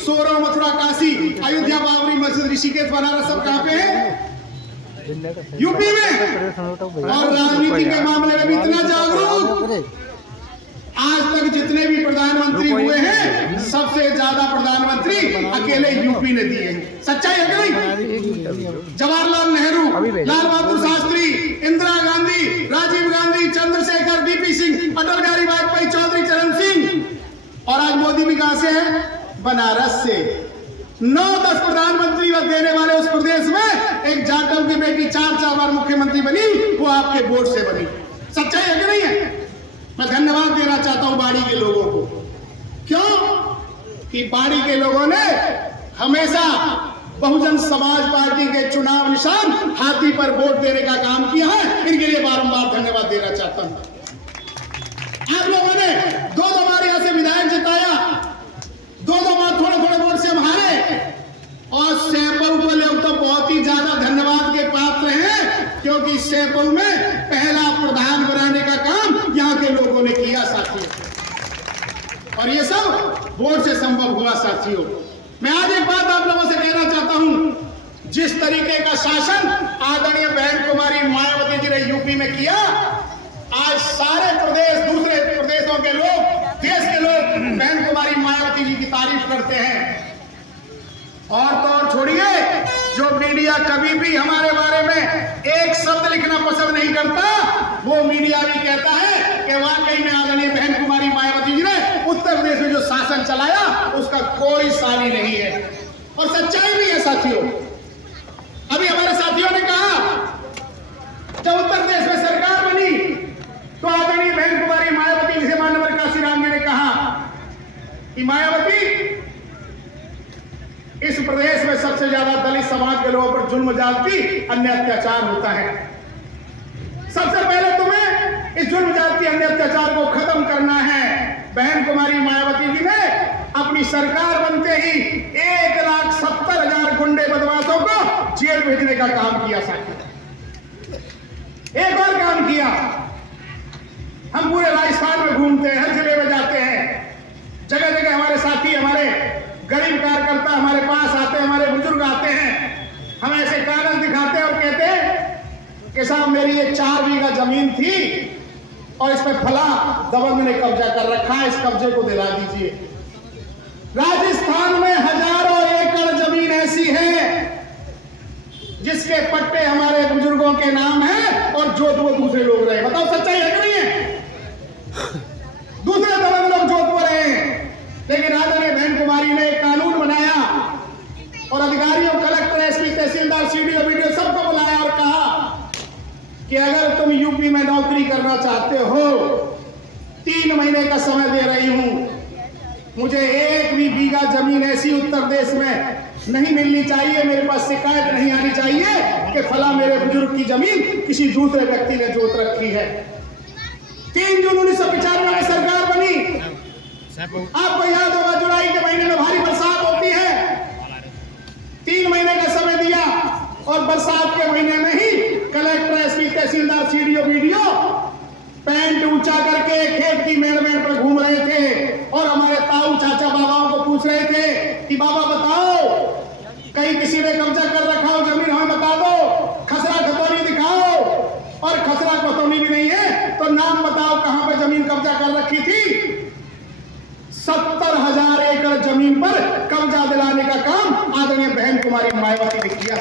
सोरो, मथुरा, काशी, अयोध्या, बाबरी मस्जिद, ऋषिकेश, बनारस सब कहाँ पे है? यूपी में। और राजनीति के मामले में भी इतना जागरूक। आज तक जितने भी प्रधानमंत्री हुए हैं, सबसे ज्यादा प्रधानमंत्री अकेले यूपी ने दिए हैं। सच्चाई है कि नहीं? जवाहरलाल नेहरू, लाल बहादुर शास्त्री, इंदिरा गांधी, राजीव गांधी, चंद्रशेखर, वीपी सिंह, अटल बिहारी वाजपेयी, चौधरी चरण सिंह, और आज मोदी भी कहां से है? बनारस से। 9-10 प्रधानमंत्री देने वाले उस प्रदेश में एक जाटव की बेटी 4 बार मुख्यमंत्री बनी, वो आपके वोट से बनी। सच्चाई है कि नहीं है? मैं धन्यवाद देना चाहता हूं बाड़ी के लोगों को। क्यों? कि बाड़ी के लोगों ने हमेशा बहुजन समाज पार्टी के चुनाव निशान हाथी पर वोट देने का काम किया है। इनके लिए बारंबार धन्यवाद देना चाहता हूं। आप लोगों ने 2 बार यहां से विधायक जिताया, 2 बार थोड़े वोट से हम हारे, और सेपऊ को लोग तो बहुत ही ज्यादा धन्यवाद के पात्र हैं, क्योंकि सेपऊ में पहला प्रधान बनाने का काम यहाँ के लोगों ने किया साथियों, और ये सब वोट से संभव हुआ साथियों। मैं आज एक बात आप लोगों से कहना चाहता हूं, जिस तरीके का शासन आदरणीय बहन कुमारी मायावती जी ने यूपी में किया, आज सारे प्रदेश, दूसरे प्रदेशों के लोग, देश के लोग बहन कुमारी मायावती जी की तारीफ करते हैं। और तो और छोड़िए, जो मीडिया कभी भी हमारे बारे में एक शब्द लिखना पसंद नहीं करता, वो मीडिया भी कहता है कि वाकई में आदरणीय बहन कुमारी मायावती जी ने उत्तर प्रदेश में जो शासन चलाया उसका कोई सानी नहीं है, और सच्चाई भी है साथियों। अभी हमारे साथियों ने कहा जब उत्तर प्रदेश में सरकार बनी तो आदरणीय बहन कुमारी मायावती जी से माननीय काशीराम जी ने कहा कि मायावती, इस प्रदेश में सबसे ज्यादा दलित समाज के लोगों पर जुल्म जाति, अन्य अत्याचार होता है। सबसे पहले तुम्हें इस जुल्म जाति, अन्य अत्याचार को खत्म करना है। बहन कुमारी मायावती जी ने अपनी सरकार बनते ही 1,70,000 गुंडे बदमाशों को जेल भेजने का काम किया साथी। एक और काम किया, हम पूरे राजस्थान में घूमते हैं, हर जिले में जाते हैं, जगह जगह हमारे साथी, हमारे गरीब कार्यकर्ता हमारे पास आते हैं, हमारे बुजुर्ग आते हैं, हम ऐसे कागज दिखाते हैं और कहते हैं कि साहब मेरी ये 4 बीघा जमीन थी और इस पे फला दबंग ने कब्जा कर रखा है, इस कब्जे को दिला दीजिए। राजस्थान में हजारों एकड़ जमीन ऐसी है जिसके पट्टे हमारे बुजुर्गों के नाम है और जोत वो दूसरे लोग रहे। बताओ सच्चाई है कि नहीं है? दूसरे दबंग लोग जोत वो रहे हैं। लेकिन आदरणीय बहन कुमारी ने एक कानून बनाया और अधिकारियों, कलेक्टर, एसपी, तहसीलदार, सीडीओ, बीडीओ सबको बुलाया और कहा कि अगर तुम यूपी में नौकरी करना चाहते हो, 3 महीने का समय दे रही हूं, मुझे 1 भी बीघा जमीन ऐसी उत्तर प्रदेश में नहीं मिलनी चाहिए, मेरे पास शिकायत नहीं आनी चाहिए कि फला मेरे बुजुर्ग की जमीन किसी दूसरे व्यक्ति ने जोत रखी है। 3 जून 1995 में सरकार बनी। आपको याद होगा जुलाई के महीने में भारी बरसात होती है, 3 महीने का समय दिया और बरसात के महीने में ही कलेक्टर, एसपी, तहसीलदार, सीडीओ, बीडीओ पैंट ऊंचा करके खेत की मेड़ पर घूम रहे थे और हमारे ताऊ चाचा बाबाओं को पूछ रहे थे कि बाबा बताओ, कहीं किसी ने कब्जा कर रखा हो जमीन, हमें बता दो, खसरा खतौनी दिखाओ, और खसरा खतौनी भी नहीं है तो नाम बताओ कहां पर जमीन कब्जा कर रखी थी। 70,000 एकड़ जमीन पर कब्जा दिलाने का काम आदरणीय बहन कुमारी मायावती ने किया।